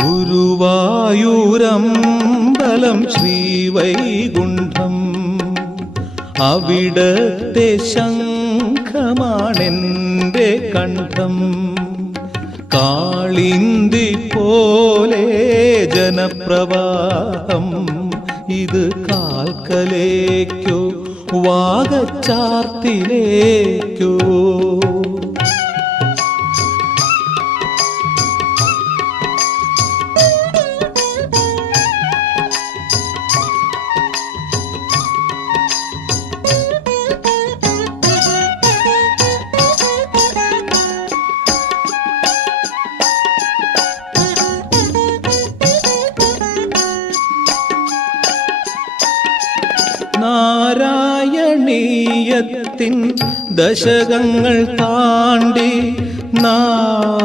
ഗുരുവായൂരമ്പലം ശ്രീവൈകുണ്ഠം, അവിടത്തെ ശംഖമാണെൻ്റെ കണ്ഠം. കാളിന്തി പോലെ ജനപ്രവാഹം, ഇത് കാൽക്കലേക്കോ വാകച്ചാർത്തിലേക്കോ? നാരായണീയത്തിൻ ദശകങ്ങൾ താണ്ടി നാമജപങ്ങളിൽ